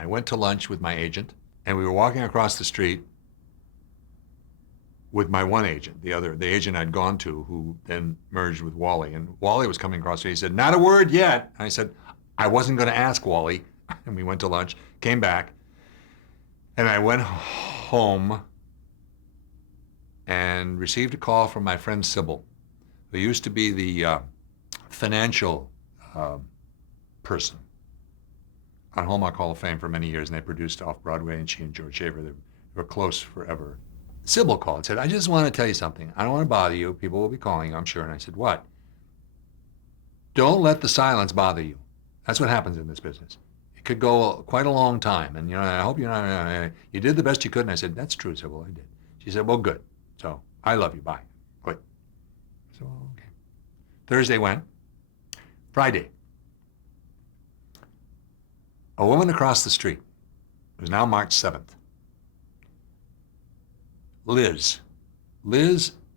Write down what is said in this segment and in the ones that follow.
I went to lunch with my agent, and we were walking across the street with my one agent, the agent I'd gone to, who then merged with Wally. And Wally was coming across the street. He said, "Not a word yet." And I said, "I wasn't going to ask, Wally." And we went to lunch, came back, and I went home and received a call from my friend Sybil, who used to be the financial person on Hallmark Hall of Fame for many years, and they produced Off-Broadway, and she and George Shaver, they were close forever. Sybil called and said, "I just want to tell you something. I don't want to bother you. People will be calling you, I'm sure." And I said, "What?" "Don't let the silence bother you. That's what happens in this business. It could go quite a long time. And, I hope you're not, you did the best you could." And I said, "That's true, Sybil, I did." She said, "Well, good. So I love you. Bye." Click. So, okay. Thursday went. Friday. A woman across the street. It was now March 7th. Liz,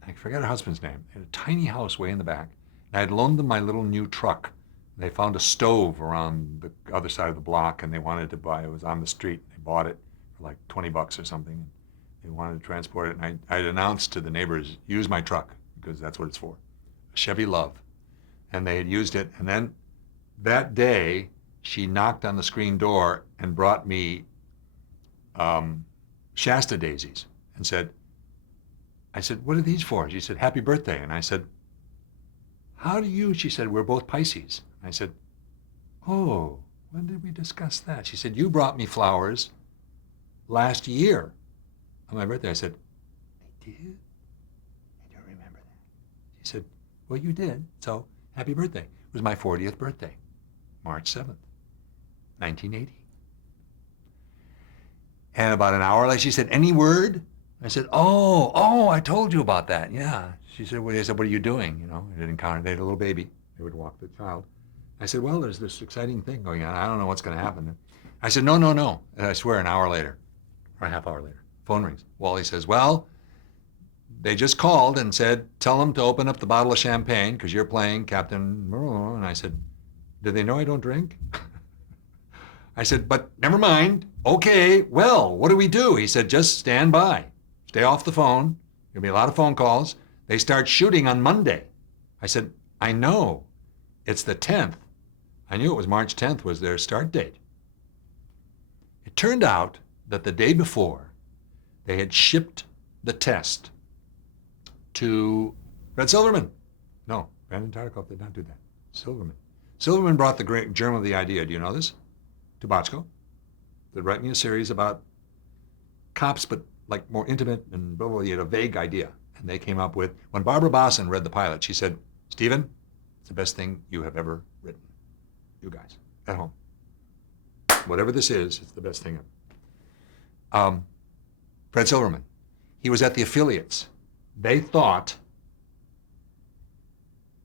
I forget her husband's name, had a tiny house way in the back. And I had loaned them my little new truck. They found a stove around the other side of the block, and they wanted to buy it. It was on the street. They bought it for like $20 or something. They wanted to transport it, and I had announced to the neighbors, "Use my truck," because that's what it's for. A Chevy Love. And they had used it. And then that day, she knocked on the screen door and brought me Shasta daisies and I said, "What are these for?" She said, "Happy birthday." And I said, "How do you?" She said, "We're both Pisces." I said, "Oh, when did we discuss that?" She said, "You brought me flowers last year on my birthday." I said, "I did? I don't remember that." She said, "Well, you did, so happy birthday." It was my 40th birthday, March 7th, 1980. And about an hour later, she said, "Any word?" I said, oh, I told you about that. Yeah. She said, "What are you doing?" They had a little baby. They would walk the child. I said, "Well, there's this exciting thing going on. I don't know what's going to happen." I said, No. And I swear, an hour later, or a half hour later, phone rings. Wally says, "Well, they just called and said, tell them to open up the bottle of champagne because you're playing Captain." And I said, "Do they know I don't drink?" I said, "But never mind. Okay, well, what do we do?" He said, "Just stand by. Stay off the phone. There'll be a lot of phone calls. They start shooting on Monday." I said, "I know. It's the 10th. I knew it was March 10th was their start date." It turned out that the day before, they had shipped the test to Fred Silverman. No, Brandon Tartikoff did not do that. Silverman. Silverman brought the great germ of the idea. Do you know this? To Bochco. They'd write me a series about cops, but like more intimate and blah, blah, blah. He had a vague idea. And they came up with, when Barbara Bosson read the pilot, she said, "Stephen, it's the best thing you have ever written. You guys, at home. Whatever this is, it's the best thing ever." Fred Silverman, he was at the affiliates. They thought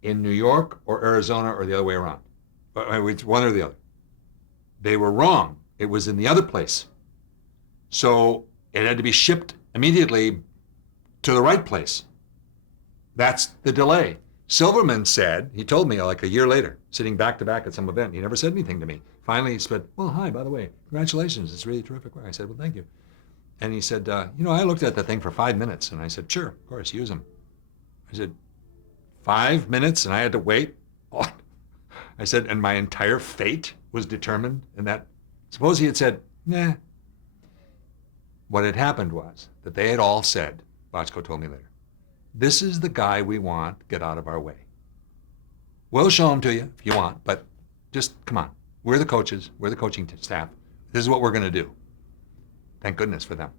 in New York or Arizona or the other way around. One or the other. They were wrong. It was in the other place. So it had to be shipped immediately to the right place. That's the delay. Silverman said, he told me like a year later, sitting back to back at some event, he never said anything to me. Finally he said, "Well, hi, by the way, congratulations, it's really terrific work." I said, "Well, thank you." And he said, "I looked at that thing for 5 minutes." And I said, "Sure, of course, use them." I said, 5 minutes and I had to wait? I said, and my entire fate was determined in that. Suppose he had said, "Nah." What had happened was that they had all said, Bochco told me later, "This is the guy we want, get out of our way. We'll show him to you if you want, but just come on. We're the coaches, we're the coaching staff. This is what we're going to do." Thank goodness for them.